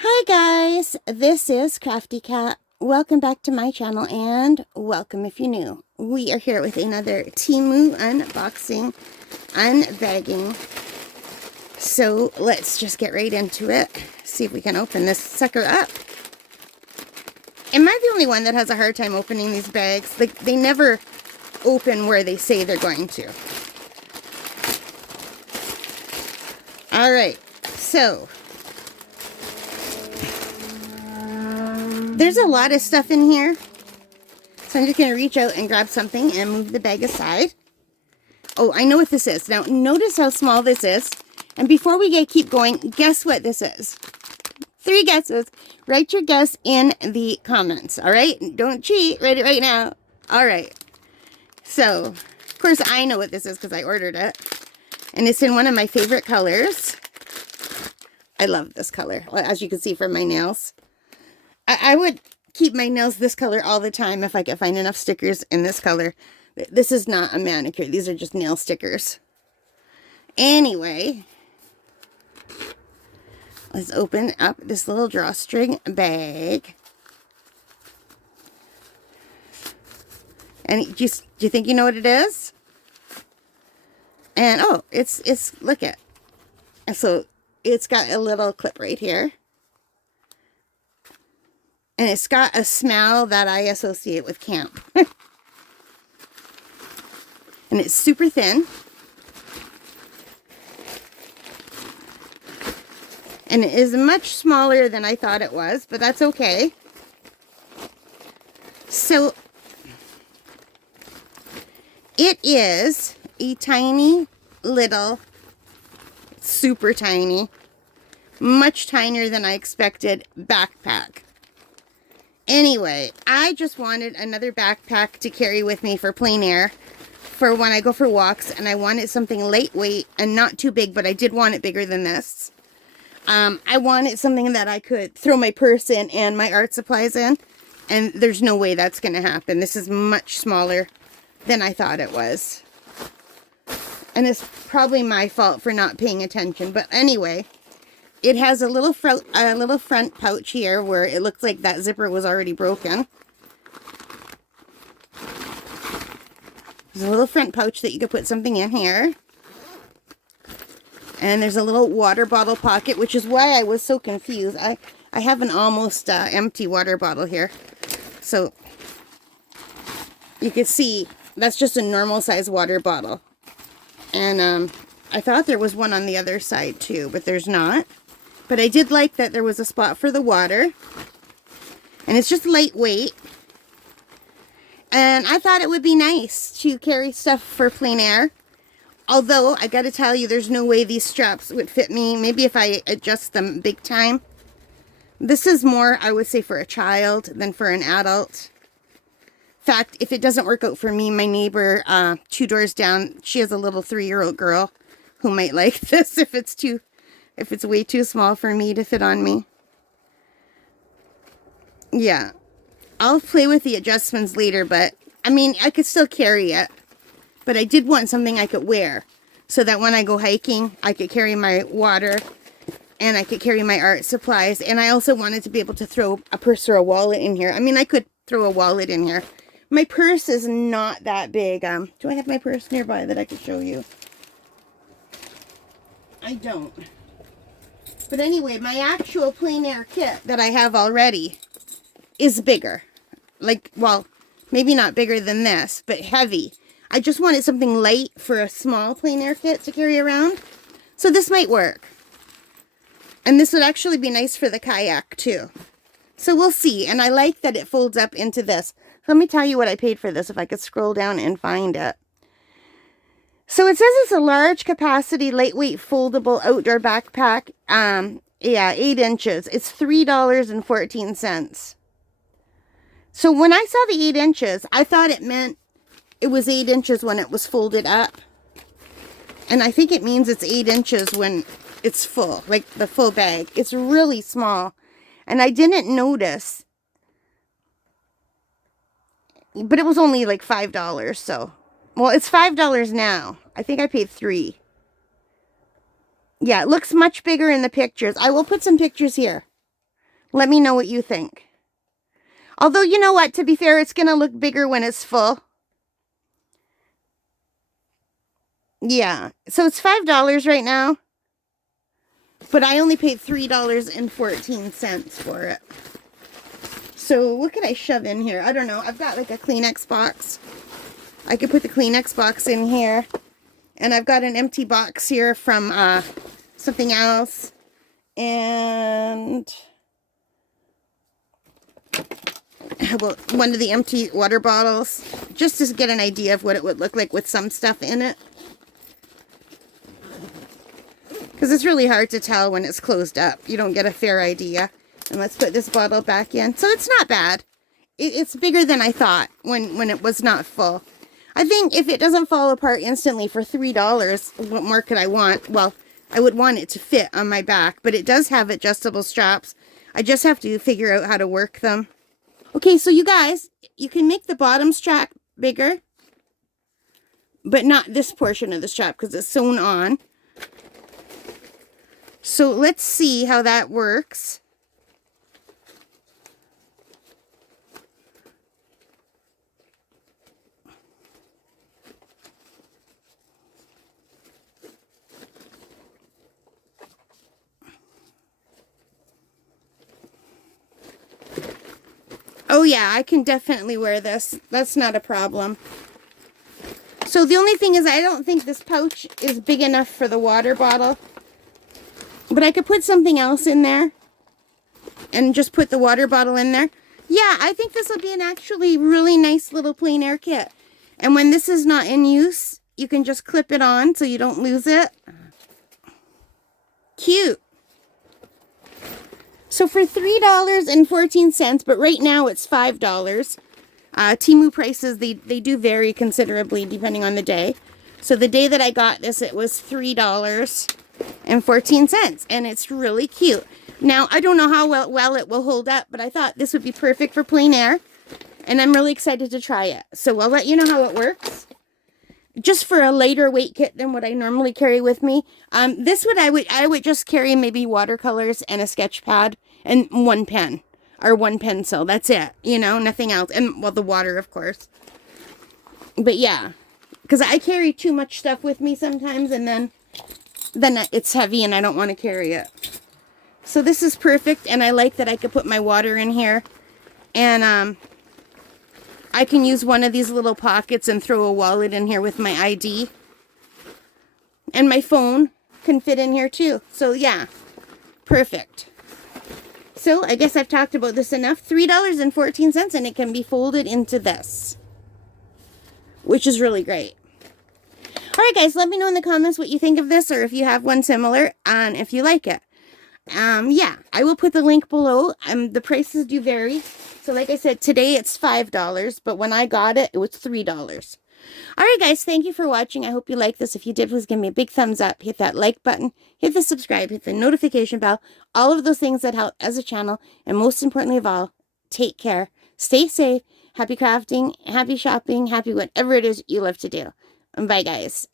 Hi guys, this is Crafty Cat. Welcome back to my channel and welcome if you're new. We are here with another Temu unboxing, unbagging. So let's just get right into it. See if we can open this sucker up. Am I the only one that has a hard time opening these bags? Like, they never open where they say they're going to. Alright, so there's a lot of stuff in here. So I'm just going to reach out and grab something and move the bag aside. Oh, I know what this is. Now, notice how small this is. And before we keep going, guess what this is? 3 guesses. Write your guess in the comments, all right? Don't cheat. Write it right now. All right. So, of course, I know what this is because I ordered it. And it's in one of my favorite colors. I love this color, as you can see from my nails. I would keep my nails this color all the time if I could find enough stickers in this color. This is not a manicure. These are just nail stickers. Anyway, let's open up this little drawstring bag. And do you think you know what it is? And oh, look at. So it's got a little clip right here. And it's got a smell that I associate with camp. And it's super thin. And it is much smaller than I thought it was, but that's okay. So, it is a tiny little, super tiny, much tinier than I expected backpack. Anyway, I just wanted another backpack to carry with me for plein air for when I go for walks, and I wanted something lightweight and not too big, but I did want it bigger than this. I wanted something that I could throw my purse in and my art supplies in, and there's no way that's going to happen. This is much smaller than I thought it was. And it's probably my fault for not paying attention, but anyway, it has a little front pouch here where it looks like that zipper was already broken. There's a little front pouch that you could put something in here. And there's a little water bottle pocket, which is why I was so confused. I have an almost empty water bottle here. So you can see that's just a normal size water bottle. And I thought there was one on the other side too, but there's not. But I did like that there was a spot for the water. And it's just lightweight. And I thought it would be nice to carry stuff for plein air. Although, I gotta tell you, there's no way these straps would fit me. Maybe if I adjust them big time. This is more, I would say, for a child than for an adult. In fact, if it doesn't work out for me, my neighbor 2 doors down, she has a little 3-year-old girl who might like this if it's way too small for me to fit on me. Yeah. I'll play with the adjustments later, but, I mean, I could still carry it. But I did want something I could wear, so that when I go hiking, I could carry my water, and I could carry my art supplies, and I also wanted to be able to throw a purse or a wallet in here. I mean, I could throw a wallet in here. My purse is not that big. Do I have my purse nearby that I could show you? I don't. But anyway, my actual plein air kit that I have already is bigger. Like, well, maybe not bigger than this, but heavy. I just wanted something light for a small plein air kit to carry around. So this might work. And this would actually be nice for the kayak too. So we'll see. And I like that it folds up into this. Let me tell you what I paid for this if I could scroll down and find it. So it says it's a large capacity, lightweight, foldable outdoor backpack. Yeah, 8 inches. It's $3.14. So when I saw the 8 inches, I thought it meant it was 8 inches when it was folded up. And I think it means it's 8 inches when it's full, like the full bag. It's really small. And I didn't notice. But it was only like $5, so. Well, it's $5 now. I think I paid $3. Yeah, it looks much bigger in the pictures. I will put some pictures here. Let me know what you think. Although, you know what? To be fair, it's going to look bigger when it's full. Yeah. So it's $5 right now. But I only paid $3.14 for it. So what could I shove in here? I don't know. I've got like a Kleenex box. I could put the Kleenex box in here. And I've got an empty box here from something else. And how about one of the empty water bottles? Just to get an idea of what it would look like with some stuff in it. Because it's really hard to tell when it's closed up. You don't get a fair idea. And let's put this bottle back in. So it's not bad. It's bigger than I thought when it was not full. I think if it doesn't fall apart instantly for $3, what more could I want? Well, I would want it to fit on my back. But it does have adjustable straps. I just have to figure out how to work them. Okay, so you guys, you can make the bottom strap bigger. But not this portion of the strap because it's sewn on. So let's see how that works. Oh yeah, I can definitely wear this. That's not a problem. So the only thing is I don't think this pouch is big enough for the water bottle. But I could put something else in there and just put the water bottle in there. Yeah, I think this will be an actually really nice little plein air kit. And when this is not in use, you can just clip it on so you don't lose it. Cute. So for $3.14, but right now it's $5. Temu prices, they do vary considerably depending on the day. So the day that I got this, it was $3.14, and it's really cute. Now, I don't know how well it will hold up, but I thought this would be perfect for plein air, and I'm really excited to try it. So I'll let you know how it works. Just for a lighter weight kit than what I normally carry with me. This one I would just carry maybe watercolors and a sketch pad and one pen or one pencil. That's it, you know, nothing else. And well, the water, of course. But yeah, because I carry too much stuff with me sometimes, and then it's heavy and I don't want to carry it. So this is perfect, and I like that I could put my water in here, and I can use one of these little pockets and throw a wallet in here with my ID. And my phone can fit in here too. So yeah, perfect. So I guess I've talked about this enough. $3.14, and it can be folded into this, which is really great. All right, guys, let me know in the comments what you think of this, or if you have one similar, and if you like it. Yeah, I will put the link below. The prices do vary. So like I said, today it's $5, but when I got it, it was $3. All right, guys, thank you for watching. I hope you liked this. If you did, please give me a big thumbs up. Hit that like button. Hit the subscribe. Hit the notification bell. All of those things that help as a channel. And most importantly of all, take care. Stay safe. Happy crafting. Happy shopping. Happy whatever it is you love to do. And bye, guys.